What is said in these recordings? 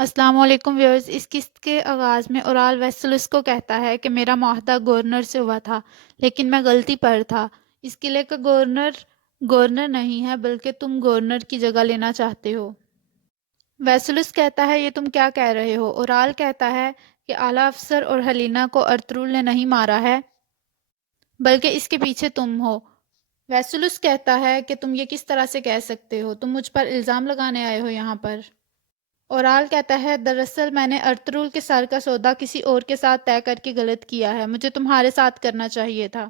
السلام علیکم ویورز، اس قسط کے آغاز میں اورال ویسلس کو کہتا ہے کہ میرا معاہدہ گورنر سے ہوا تھا لیکن میں غلطی پر تھا۔ اس قلعے کا گورنر گورنر نہیں ہے بلکہ تم گورنر کی جگہ لینا چاہتے ہو۔ ویسلس کہتا ہے یہ تم کیا کہہ رہے ہو؟ اورال کہتا ہے کہ اعلیٰ افسر اور ہلینا کو ارطغرل نے نہیں مارا ہے بلکہ اس کے پیچھے تم ہو۔ ویسلس کہتا ہے کہ تم یہ کس طرح سے کہہ سکتے ہو؟ تم مجھ پر الزام لگانے آئے ہو یہاں پر۔ اورال کہتا ہے دراصل میں نے ارطغرل کے سر کا سودا کسی اور کے ساتھ طے کر کے غلط کیا ہے، مجھے تمہارے ساتھ کرنا چاہیے تھا۔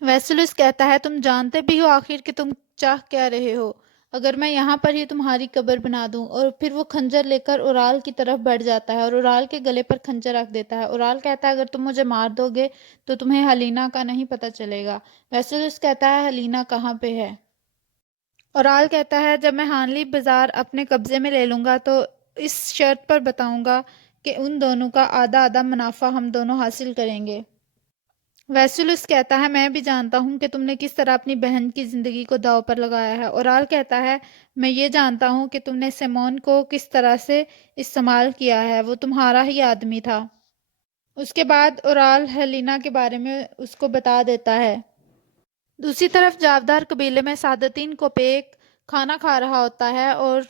ویسلس کہتا ہے تم جانتے بھی ہو آخر کہ تم چاہ کیا رہے ہو؟ اگر میں یہاں پر ہی تمہاری قبر بنا دوں۔ اور پھر وہ خنجر لے کر اورال کی طرف بڑھ جاتا ہے اور اورال کے گلے پر خنجر رکھ دیتا ہے۔ اورال کہتا ہے اگر تم مجھے مار دو گے تو تمہیں ہلینا کا نہیں پتہ چلے گا۔ ویسلس کہتا ہے ہلینا کہاں پہ ہے؟ اورال کہتا ہے جب میں ہانلی بازار اپنے قبضے میں لے لوں گا تو اس شرط پر بتاؤں گا کہ ان دونوں کا آدھا آدھا منافع ہم دونوں حاصل کریں گے۔ ویسلس کہتا ہے میں بھی جانتا ہوں کہ تم نے کس طرح اپنی بہن کی زندگی کو داؤ پر لگایا ہے۔ اورال کہتا ہے میں یہ جانتا ہوں کہ تم نے سیمون کو کس طرح سے استعمال کیا ہے، وہ تمہارا ہی آدمی تھا۔ اس کے بعد اورال ہیلینا کے بارے میں اس کو بتا دیتا ہے۔ دوسری طرف جاودار قبیلے میں سعادتین کوپیک کھانا کھا رہا ہوتا ہے اور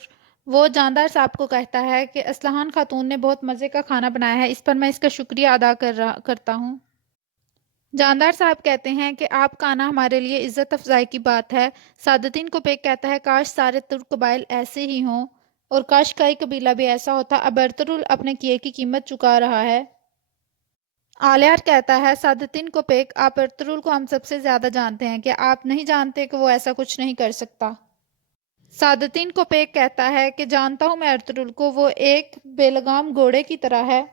وہ جاندار صاحب کو کہتا ہے کہ اسلحان خاتون نے بہت مزے کا کھانا بنایا ہے، اس پر میں اس کا شکریہ ادا کرتا ہوں۔ جاندار صاحب کہتے ہیں کہ آپ کا آنا ہمارے لیے عزت افزائی کی بات ہے۔ سعادتین کوپیک کہتا ہے کاش سارے ترک قبائل ایسے ہی ہوں اور کاش کئی قبیلہ بھی ایسا ہوتا، اب ارطغرل اپنے کیے کی قیمت چکا رہا ہے۔ آلیار کہتا ہے سعادتین کوپیک آپ ارطغرل کو ہم سب سے زیادہ جانتے ہیں، کیا آپ نہیں جانتے کہ وہ ایسا کچھ نہیں کر سکتا؟ سعادتین کوپیک کہتا ہے کہ جانتا ہوں میں ارطغرل کو، وہ ایک بے لگام گھوڑے کی طرح ہے،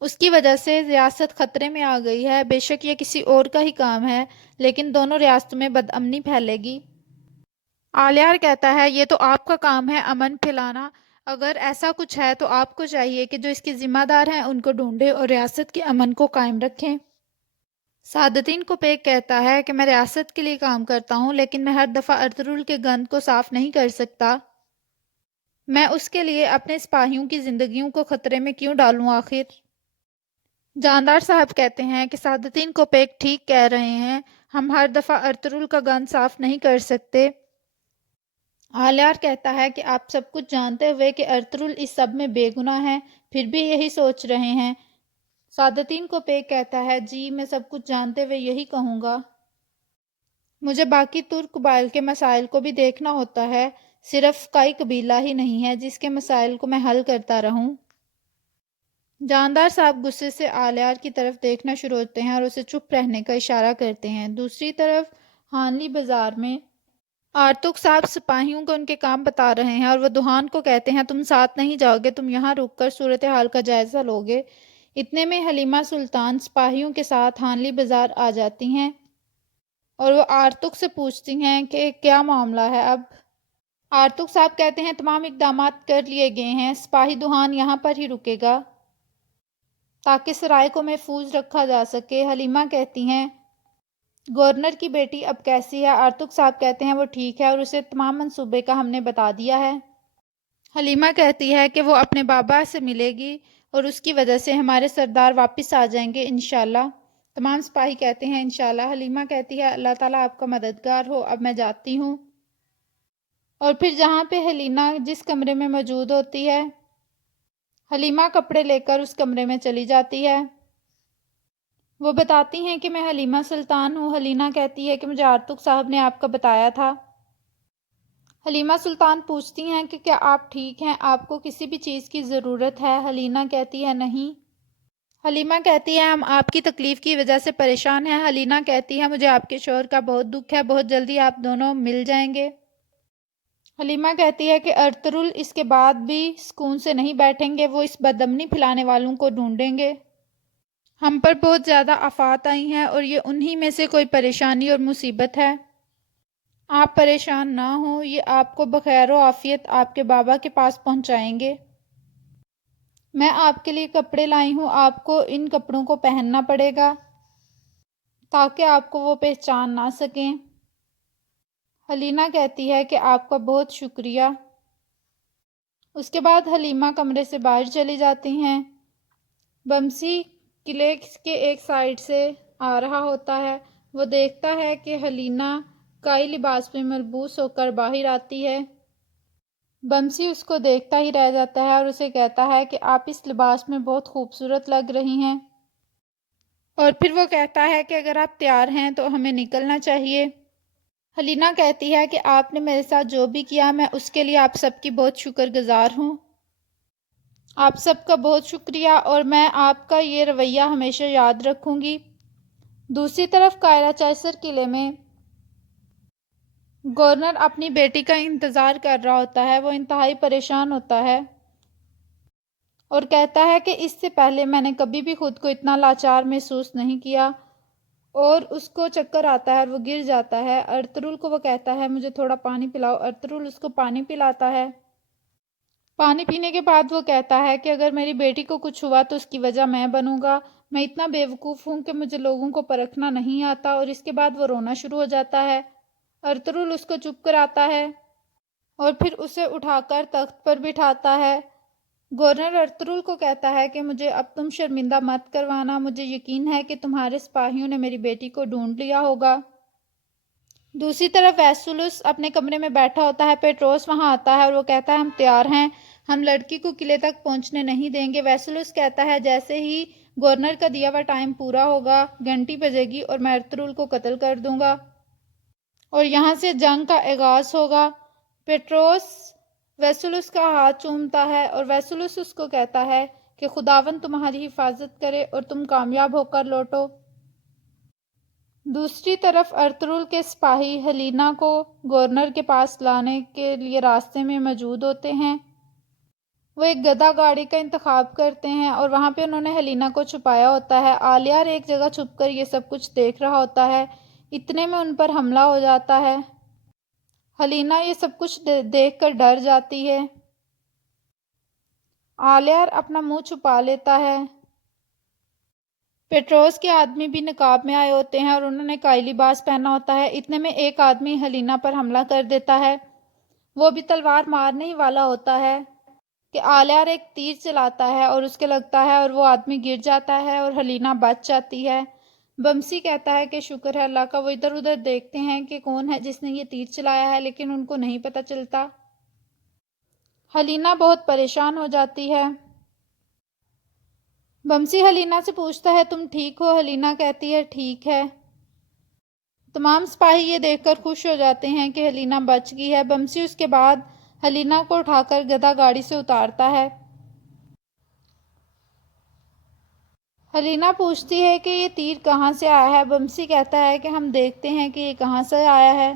اس کی وجہ سے ریاست خطرے میں آ گئی ہے، بے شک یہ کسی اور کا ہی کام ہے لیکن دونوں ریاستوں میں بدامنی پھیلے گی۔ آلیار کہتا ہے یہ تو آپ کا کام ہے امن پھیلانا، اگر ایسا کچھ ہے تو آپ کو چاہیے کہ جو اس کے ذمہ دار ہیں ان کو ڈھونڈے اور ریاست کے امن کو قائم رکھیں۔ سعادتین کوپیک کہتا ہے کہ میں ریاست کے لیے کام کرتا ہوں لیکن میں ہر دفعہ ارطغرل کے گند کو صاف نہیں کر سکتا، میں اس کے لیے اپنے سپاہیوں کی زندگیوں کو خطرے میں کیوں ڈالوں آخر؟ جاندار صاحب کہتے ہیں کہ سعادتین کوپیک ٹھیک کہہ رہے ہیں، ہم ہر دفعہ ارطغرل کا گند صاف نہیں کر سکتے۔ آلیار کہتا ہے کہ آپ سب کچھ جانتے ہوئے کہ ارطغرل اس سب میں بے گناہ ہے پھر بھی یہی سوچ رہے ہیں۔ سعادتین کوپیک کہتا ہے جی میں سب کچھ جانتے ہوئے یہی کہوں گا، مجھے باقی ترک قبائل کے مسائل کو بھی دیکھنا ہوتا ہے، صرف کئی قبیلہ ہی نہیں ہے جس کے مسائل کو میں حل کرتا رہوں۔ جاندار صاحب غصے سے آلیار کی طرف دیکھنا شروع ہوتے ہیں اور اسے چپ رہنے کا اشارہ کرتے ہیں۔ دوسری طرف ہانلی بازار میں آرتک صاحب سپاہیوں کو ان کے کام بتا رہے ہیں اور وہ دوہان کو کہتے ہیں تم ساتھ نہیں جاؤ گے، تم یہاں رک کر صورتحال کا جائزہ لو گے۔ اتنے میں حلیمہ سلطان سپاہیوں کے ساتھ ہانلی بازار آ جاتی ہیں اور وہ آرتک سے پوچھتی ہیں کہ کیا معاملہ ہے اب؟ آرتک صاحب کہتے ہیں تمام اقدامات کر لیے گئے ہیں، سپاہی دوہان یہاں پر ہی رکے گا تاکہ سرائے کو محفوظ رکھا جا سکے۔ حلیمہ کہتی ہیں گورنر کی بیٹی اب کیسی ہے؟ آرتک صاحب کہتے ہیں وہ ٹھیک ہے اور اسے تمام منصوبے کا ہم نے بتا دیا ہے۔ حلیمہ کہتی ہے کہ وہ اپنے بابا سے ملے گی اور اس کی وجہ سے ہمارے سردار واپس آ جائیں گے انشاءاللہ۔ تمام سپاہی کہتے ہیں انشاءاللہ۔ حلیمہ کہتی ہے اللہ تعالیٰ آپ کا مددگار ہو، اب میں جاتی ہوں۔ اور پھر جہاں پہ حلیمہ جس کمرے میں موجود ہوتی ہے، حلیمہ کپڑے لے کر اس کمرے میں چلی جاتی ہے۔ وہ بتاتی ہیں کہ میں حلیمہ سلطان ہوں۔ حلیمہ کہتی ہے کہ مجھے آرتک صاحب نے آپ کا بتایا تھا۔ حلیمہ سلطان پوچھتی ہیں کہ کیا آپ ٹھیک ہیں، آپ کو کسی بھی چیز کی ضرورت ہے؟ حلیمہ کہتی ہے نہیں۔ حلیمہ کہتی ہے ہم آپ کی تکلیف کی وجہ سے پریشان ہیں۔ حلیمہ کہتی ہے مجھے آپ کے شوہر کا بہت دکھ ہے، بہت جلدی آپ دونوں مل جائیں گے۔ حلیمہ کہتی ہے کہ ارطغرل اس کے بعد بھی سکون سے نہیں بیٹھیں گے، وہ اس بدامنی پھیلانے والوں کو ڈھونڈیں گے۔ ہم پر بہت زیادہ آفات آئی ہیں اور یہ انہی میں سے کوئی پریشانی اور مصیبت ہے۔ آپ پریشان نہ ہوں، یہ آپ کو بخیر و عافیت آپ کے بابا کے پاس پہنچائیں گے۔ میں آپ کے لیے کپڑے لائی ہوں، آپ کو ان کپڑوں کو پہننا پڑے گا تاکہ آپ کو وہ پہچان نہ سکیں۔ حلیمہ کہتی ہے کہ آپ کا بہت شکریہ۔ اس کے بعد حلیمہ کمرے سے باہر چلی جاتی ہیں۔ بمسی قلعے کے ایک سائڈ سے آ رہا ہوتا ہے۔ وہ دیکھتا ہے کہ حلیمہ کائی لباس میں ملبوس ہو کر باہر آتی ہے۔ بمسی اس کو دیکھتا ہی رہ جاتا ہے اور اسے کہتا ہے کہ آپ اس لباس میں بہت خوبصورت لگ رہی ہیں، اور پھر وہ کہتا ہے کہ اگر آپ تیار ہیں تو ہمیں نکلنا چاہیے۔ حلیمہ کہتی ہے کہ آپ نے میرے ساتھ جو بھی کیا میں اس کے لیے آپ سب کی بہت شکر گزار ہوں۔ آپ سب کا بہت شکریہ، اور میں آپ کا یہ رویہ ہمیشہ یاد رکھوں گی۔ دوسری طرف قائرہ چیسر قلعے میں گورنر اپنی بیٹی کا انتظار کر رہا ہوتا ہے۔ وہ انتہائی پریشان ہوتا ہے اور کہتا ہے کہ اس سے پہلے میں نے کبھی بھی خود کو اتنا لاچار محسوس نہیں کیا، اور اس کو چکر آتا ہے اور وہ گر جاتا ہے۔ ارطغرل کو وہ کہتا ہے مجھے تھوڑا پانی پلاؤ۔ ارطغرل اس کو پانی پلاتا ہے۔ پانی پینے کے بعد وہ کہتا ہے کہ اگر میری بیٹی کو کچھ ہوا تو اس کی وجہ میں بنوں گا۔ میں اتنا بے وقوف ہوں کہ مجھے لوگوں کو پرکھنا نہیں آتا، اور اس کے بعد وہ رونا شروع ہو جاتا ہے۔ ارطغرل اس کو چپ کراتا ہے اور پھر اسے اٹھا کر تخت پر بٹھاتا ہے۔ گورنر ارطغرل کو کہتا ہے کہ مجھے اب تم شرمندہ مت کروانا، مجھے یقین ہے کہ تمہارے سپاہیوں نے میری بیٹی کو ڈھونڈ لیا ہوگا۔ دوسری طرف ویسولس اپنے کمرے میں بیٹھا ہوتا ہے۔ پیٹروس وہاں آتا ہے اور وہ کہتا ہے ہم تیار ہیں، ہم لڑکی کو قلعے تک پہنچنے نہیں دیں گے۔ ویسولس کہتا ہے جیسے ہی گورنر کا دیا ہوا ٹائم پورا ہوگا گھنٹی بجے گی اور میں ارطغرل کو قتل کر دوں گا اور یہاں سے جنگ کا آغاز ہوگا۔ پیٹروس ویسولس کا ہاتھ چومتا ہے اور ویسولس اس کو کہتا ہے کہ خداوند تمہاری حفاظت کرے اور تم کامیاب ہو کر لوٹو۔ دوسری طرف ارطغرل کے سپاہی حلیمہ کو گورنر کے پاس لانے کے لیے راستے میں موجود ہوتے ہیں۔ وہ ایک گدھا گاڑی کا انتخاب کرتے ہیں اور وہاں پہ انہوں نے حلیمہ کو چھپایا ہوتا ہے۔ آلیار ایک جگہ چھپ کر یہ سب کچھ دیکھ رہا ہوتا ہے۔ اتنے میں ان پر حملہ ہو جاتا ہے۔ حلیمہ یہ سب کچھ دیکھ کر ڈر جاتی ہے۔ آلیار اپنا منہ چھپا لیتا ہے۔ پیٹروس کے آدمی بھی نقاب میں آئے ہوتے ہیں اور انہوں نے کائی لباس پہنا ہوتا ہے۔ اتنے میں ایک آدمی حلیمہ پر حملہ کر دیتا ہے۔ وہ بھی تلوار مارنے ہی والا ہوتا ہے کہ آلیار ایک تیر چلاتا ہے اور اس کے لگتا ہے اور وہ آدمی گر جاتا ہے اور حلیمہ بچ جاتی ہے۔ بمسی کہتا ہے کہ شکر ہے اللہ کا۔ وہ ادھر ادھر دیکھتے ہیں کہ کون ہے جس نے یہ تیر چلایا ہے، لیکن ان کو نہیں پتہ چلتا۔ حلیمہ بہت پریشان ہو جاتی ہے۔ بمسی حلیمہ سے پوچھتا ہے تم ٹھیک ہو؟ حلیمہ کہتی ہے ٹھیک ہے۔ تمام سپاہی یہ دیکھ کر خوش ہو جاتے ہیں کہ حلیمہ بچ گئی ہے۔ بمسی اس کے بعد حلیمہ کو اٹھا کر گدھا گاڑی سے اتارتا ہے۔ حلیمہ پوچھتی ہے کہ یہ تیر کہاں سے آیا ہے؟ بمسی کہتا ہے کہ ہم دیکھتے ہیں کہ یہ کہاں سے آیا ہے۔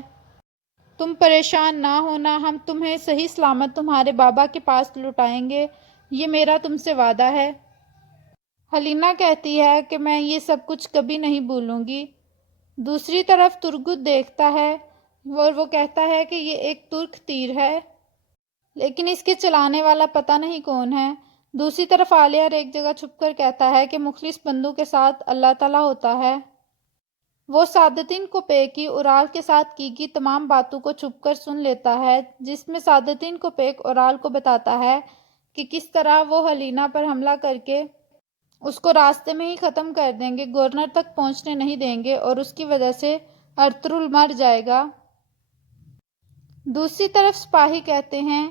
تم پریشان نہ ہونا، ہم تمہیں صحیح سلامت تمہارے بابا کے پاس لوٹائیں گے، یہ میرا تم سے وعدہ ہے۔ حلیمہ کہتی ہے کہ میں یہ سب کچھ کبھی نہیں بھولوں گی۔ دوسری طرف ترگت دیکھتا ہے اور وہ کہتا ہے کہ یہ ایک ترک تیر ہے، لیکن اس کے چلانے والا پتہ نہیں کون ہے۔ دوسری طرف آلیار ایک جگہ چھپ کر کہتا ہے کہ مخلص بندوں کے ساتھ اللہ تعالیٰ ہوتا ہے۔ وہ سعادتین کوپیک کی اورال کے ساتھ کی گئی تمام باتوں کو چھپ کر سن لیتا ہے، جس میں سعادتین کوپیک اورال کو بتاتا ہے کہ کس طرح وہ حلیمہ پر حملہ کر کے اس کو راستے میں ہی ختم کر دیں گے، گورنر تک پہنچنے نہیں دیں گے اور اس کی وجہ سے ارطغرل مر جائے گا۔ دوسری طرف سپاہی کہتے ہیں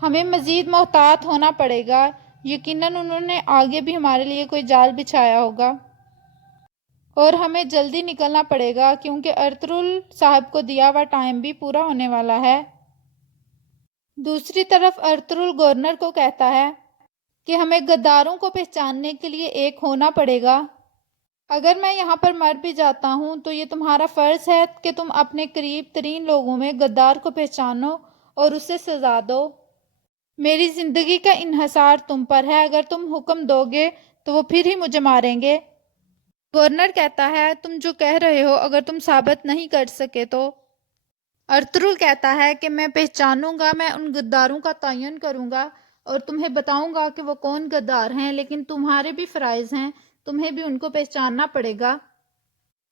ہمیں مزید محتاط ہونا پڑے گا، یقیناً انہوں نے آگے بھی ہمارے لیے کوئی جال بچھایا ہوگا اور ہمیں جلدی نکلنا پڑے گا کیونکہ ارطغرل صاحب کو دیا ہوا ٹائم بھی پورا ہونے والا ہے۔ دوسری طرف ارطغرل گورنر کو کہتا ہے کہ ہمیں غداروں کو پہچاننے کے لیے ایک ہونا پڑے گا۔ اگر میں یہاں پر مر بھی جاتا ہوں تو یہ تمہارا فرض ہے کہ تم اپنے قریب ترین لوگوں میں غدار کو پہچانو اور اسے سزا دو۔ میری زندگی کا انحصار تم پر ہے، اگر تم حکم دو گے تو وہ پھر ہی مجھے ماریں گے۔ گورنر کہتا ہے تم جو کہہ رہے ہو اگر تم ثابت نہیں کر سکے تو؟ ارطغرل کہتا ہے کہ میں پہچانوں گا، میں ان غداروں کا تعین کروں گا اور تمہیں بتاؤں گا کہ وہ کون غدار ہیں، لیکن تمہارے بھی فرائض ہیں، تمہیں بھی ان کو پہچاننا پڑے گا،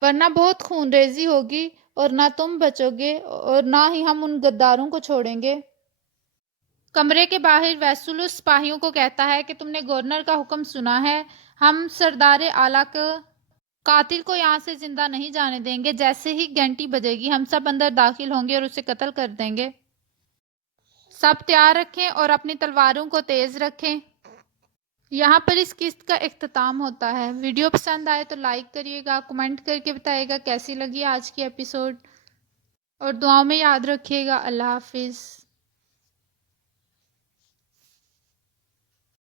ورنہ بہت خون ریزی ہوگی اور نہ تم بچو گے اور نہ ہی ہم ان غداروں کو چھوڑیں گے۔ کمرے کے باہر ویسولس سپاہیوں کو کہتا ہے کہ تم نے گورنر کا حکم سنا ہے، ہم سردار اعلیٰ کو قاتل کو یہاں سے زندہ نہیں جانے دیں گے، جیسے ہی گھنٹی بجے گی ہم سب اندر داخل ہوں گے اور اسے قتل کر دیں گے۔ سب تیار رکھیں اور اپنی تلواروں کو تیز رکھیں۔ یہاں پر اس قسط کا اختتام ہوتا ہے۔ ویڈیو پسند آئے تو لائک کریے گا، کمنٹ کر کے بتائیے گا کیسی لگی آج کی ایپیسوڈ، اور دعاؤں میں یاد رکھیے گا۔ اللہ حافظ۔